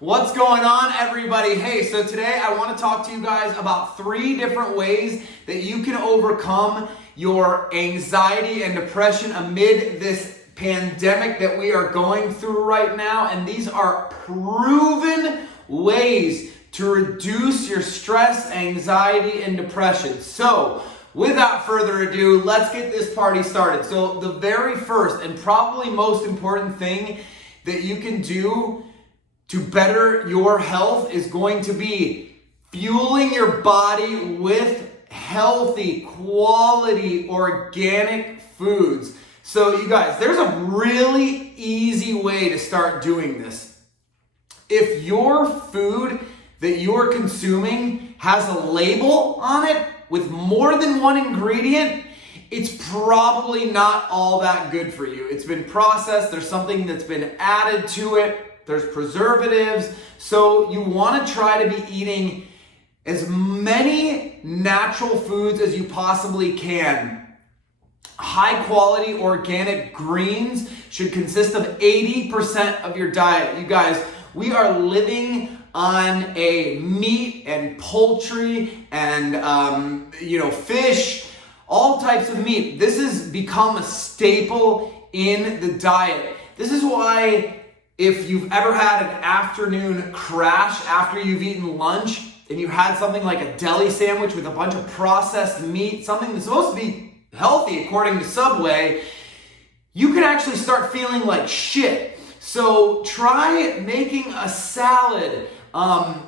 What's going on, everybody? Hey, so today I want to talk to you guys about 3 different ways that you can overcome your anxiety and depression amid this pandemic that we are going through right now. And these are proven ways to reduce your stress, anxiety, and depression. So, without further ado, let's get this party started. So, the very first and probably most important thing that you can do to better your health is going to be fueling your body with healthy, quality, organic foods. So you guys, there's a really easy way to start doing this. If your food that you're consuming has a label on it with more than one ingredient, it's probably not all that good for you. It's been processed, there's something that's been added to it. There's preservatives, so you want to try to be eating as many natural foods as you possibly can. High quality organic greens should consist of 80% of your diet. You guys, we are living on a meat and poultry and fish, all types of meat. This has become a staple in the diet. This is why if you've ever had an afternoon crash after you've eaten lunch and you had something like a deli sandwich with a bunch of processed meat, something that's supposed to be healthy according to Subway, you can actually start feeling like shit. So try making a salad and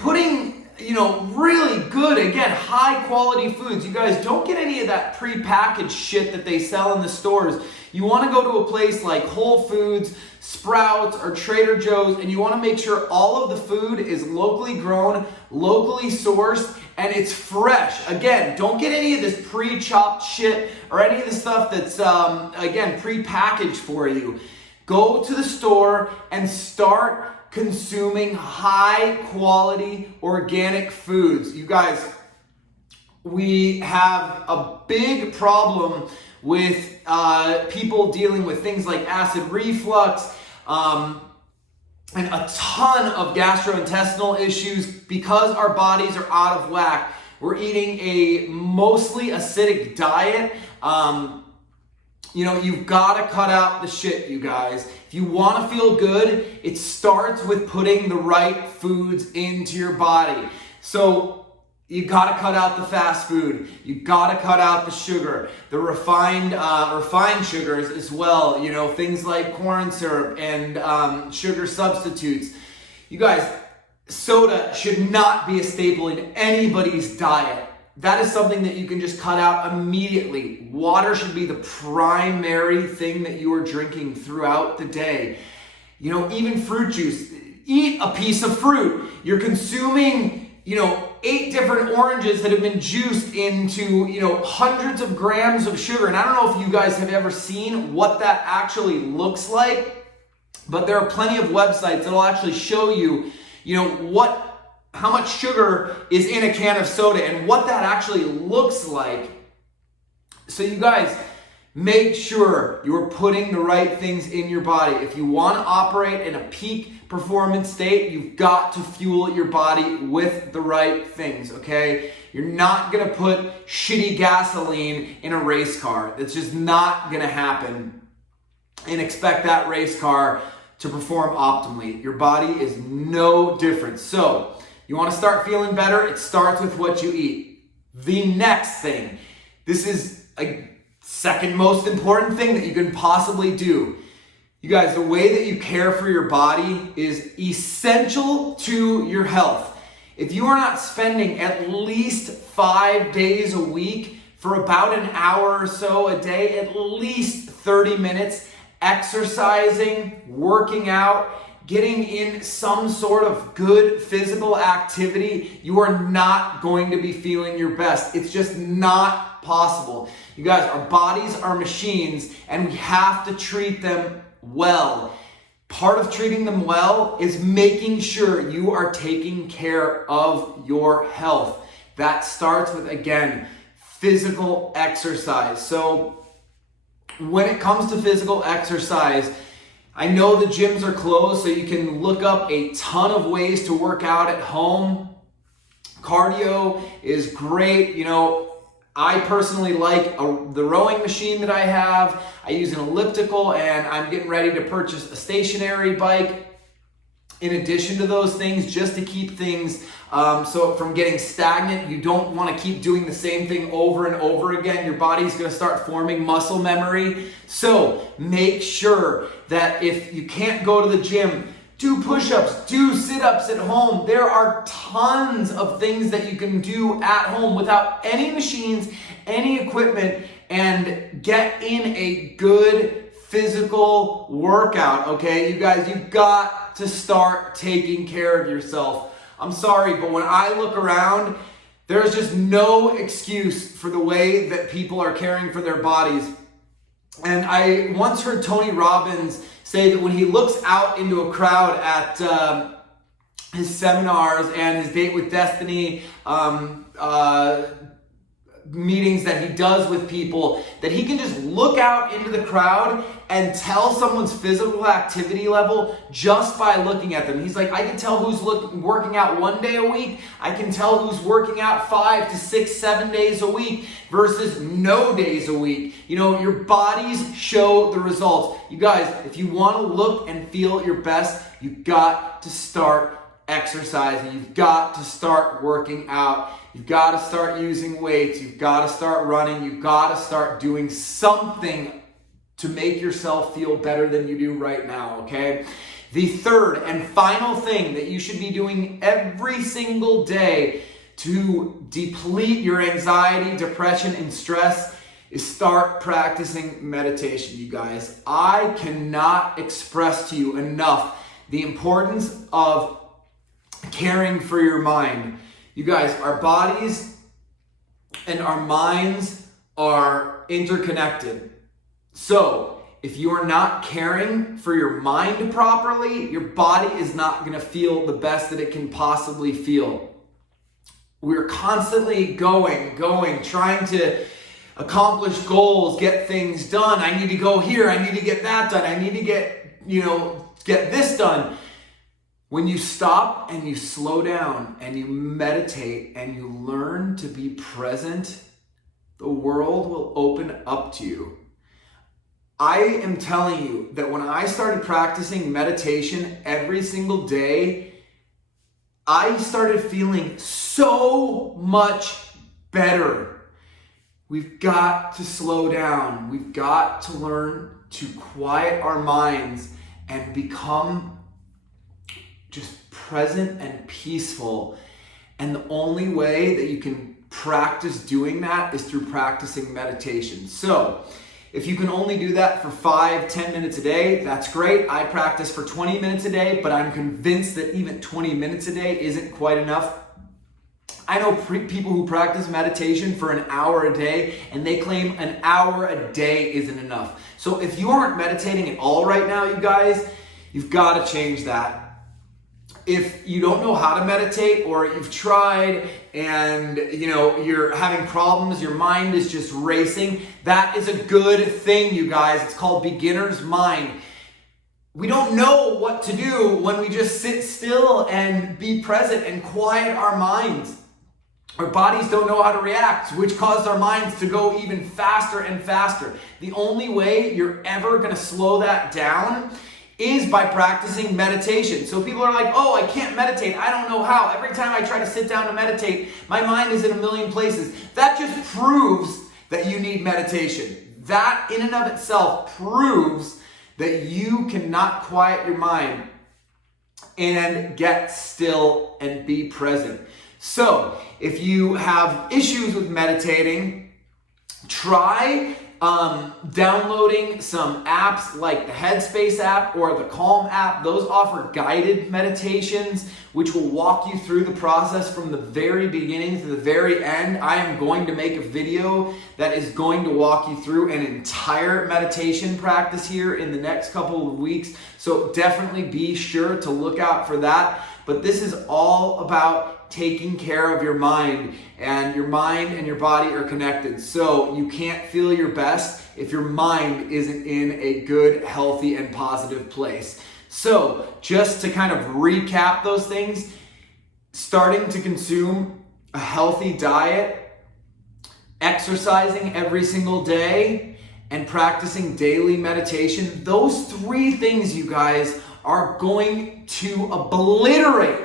putting really good, again, high quality foods. You guys, don't get any of that prepackaged shit that they sell in the stores. You want to go to a place like Whole Foods, Sprouts, or Trader Joe's, and you want to make sure all of the food is locally grown, locally sourced, and it's fresh. Again, don't get any of this pre-chopped shit or any of the stuff that's, pre-packaged for you. Go to the store and start consuming high quality organic foods. You guys, we have a big problem with people dealing with things like acid reflux and a ton of gastrointestinal issues because our bodies are out of whack. We're eating a mostly acidic diet. You've got to cut out the shit, you guys. If you want to feel good, it starts with putting the right foods into your body. So you got to cut out the fast food. You got to cut out the sugar, the refined sugars as well. Things like corn syrup and sugar substitutes. You guys, soda should not be a staple in anybody's diet. That is something that you can just cut out immediately. Water should be the primary thing that you are drinking throughout the day. Even fruit juice. Eat a piece of fruit. You're consuming, 8 different oranges that have been juiced into, hundreds of grams of sugar. And I don't know if you guys have ever seen what that actually looks like, but there are plenty of websites that'll actually show you, how much sugar is in a can of soda and what that actually looks like. So you guys, make sure you're putting the right things in your body. If you want to operate in a peak performance state, you've got to fuel your body with the right things, okay? You're not going to put shitty gasoline in a race car. That's just not going to happen. And expect that race car to perform optimally. Your body is no different. So, you want to start feeling better? It starts with what you eat. The next thing, this is a second most important thing that you can possibly do. You guys, the way that you care for your body is essential to your health. If you are not spending at least 5 days a week for about an hour or so a day, at least 30 minutes, exercising, working out, getting in some sort of good physical activity, you are not going to be feeling your best. It's just not possible. You guys, our bodies are machines and we have to treat them well. Part of treating them well is making sure you are taking care of your health. That starts with, again, physical exercise. So when it comes to physical exercise, I know the gyms are closed, so you can look up a ton of ways to work out at home. Cardio is great. You know, I personally like the rowing machine that I have. I use an elliptical, and I'm getting ready to purchase a stationary bike in addition to those things, just to keep things so from getting stagnant. You don't want to keep doing the same thing over and over again. Your body's going to start forming muscle memory. So make sure that if you can't go to the gym, do push-ups, do sit-ups at home. There are tons of things that you can do at home without any machines, any equipment, and get in a good physical workout, okay? You guys, you've got to start taking care of yourself. I'm sorry, but when I look around, there's just no excuse for the way that people are caring for their bodies. And I once heard Tony Robbins say that when he looks out into a crowd at his seminars and his Date with Destiny meetings that he does with people, that he can just look out into the crowd and tell someone's physical activity level just by looking at them. He's like, I can tell who's working out 1 day a week. I can tell who's working out 5 to 6, 7 days a week versus no days a week. You know, your bodies show the results. You guys, if you want to look and feel your best, you've got to start exercising. You've got to start working out. You've got to start using weights. You've got to start running. You've got to start doing something to make yourself feel better than you do right now, okay? The third and final thing that you should be doing every single day to deplete your anxiety, depression, and stress is start practicing meditation, you guys. I cannot express to you enough the importance of caring for your mind. You guys, our bodies and our minds are interconnected. So, if you are not caring for your mind properly, your body is not going to feel the best that it can possibly feel. We're constantly going, trying to accomplish goals, get things done. I need to go here. I need to get that done. I need to get this done. When you stop and you slow down and you meditate and you learn to be present, the world will open up to you. I am telling you that when I started practicing meditation every single day, I started feeling so much better. We've got to slow down. We've got to learn to quiet our minds and become just present and peaceful. And the only way that you can practice doing that is through practicing meditation. So if you can only do that for 5-10 minutes a day, that's great. I practice for 20 minutes a day, but I'm convinced that even 20 minutes a day isn't quite enough. I know people who practice meditation for an hour a day, and they claim an hour a day isn't enough. So if you aren't meditating at all right now, you guys, you've got to change that. If you don't know how to meditate, or you've tried and you're having problems, your mind is just racing, that is a good thing, you guys. It's called beginner's mind. We don't know what to do when we just sit still and be present and quiet our minds. Our bodies don't know how to react, which causes our minds to go even faster and faster. The only way you're ever going to slow that down is by practicing meditation. So people are like, oh, I can't meditate. I don't know how. Every time I try to sit down to meditate, my mind is in a million places. That just proves that you need meditation. That in and of itself proves that you cannot quiet your mind and get still and be present. So if you have issues with meditating, try downloading some apps like the Headspace app or the Calm app. Those offer guided meditations which will walk you through the process from the very beginning to the very end. I am going to make a video that is going to walk you through an entire meditation practice here in the next couple of weeks. So definitely be sure to look out for that. But this is all about taking care of your mind, and your body are connected. So you can't feel your best if your mind isn't in a good, healthy, and positive place. So just to kind of recap those things, starting to consume a healthy diet, exercising every single day, and practicing daily meditation. Those three things, you guys, are going to obliterate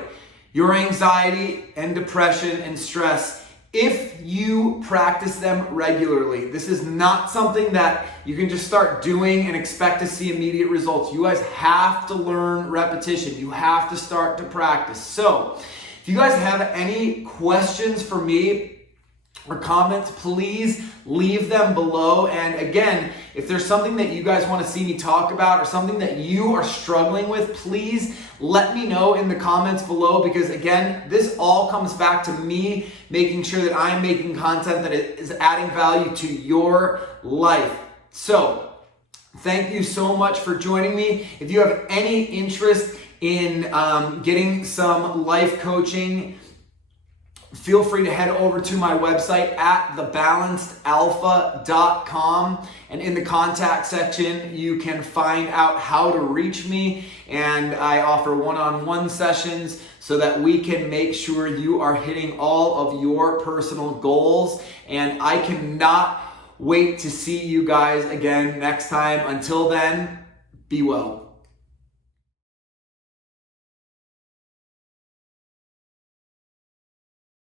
your anxiety and depression and stress if you practice them regularly. This is not something that you can just start doing and expect to see immediate results. You guys have to learn repetition. You have to start to practice. So if you guys have any questions for me or comments, please leave them below. And again, if there's something that you guys want to see me talk about or something that you are struggling with, please let me know in the comments below, because again, this all comes back to me making sure that I'm making content that is adding value to your life. So thank you so much for joining me. If you have any interest in getting some life coaching, feel free to head over to my website at thebalancedalpha.com, and in the contact section you can find out how to reach me, and I offer one-on-one sessions so that we can make sure you are hitting all of your personal goals. And I cannot wait to see you guys again next time. Until then, be well.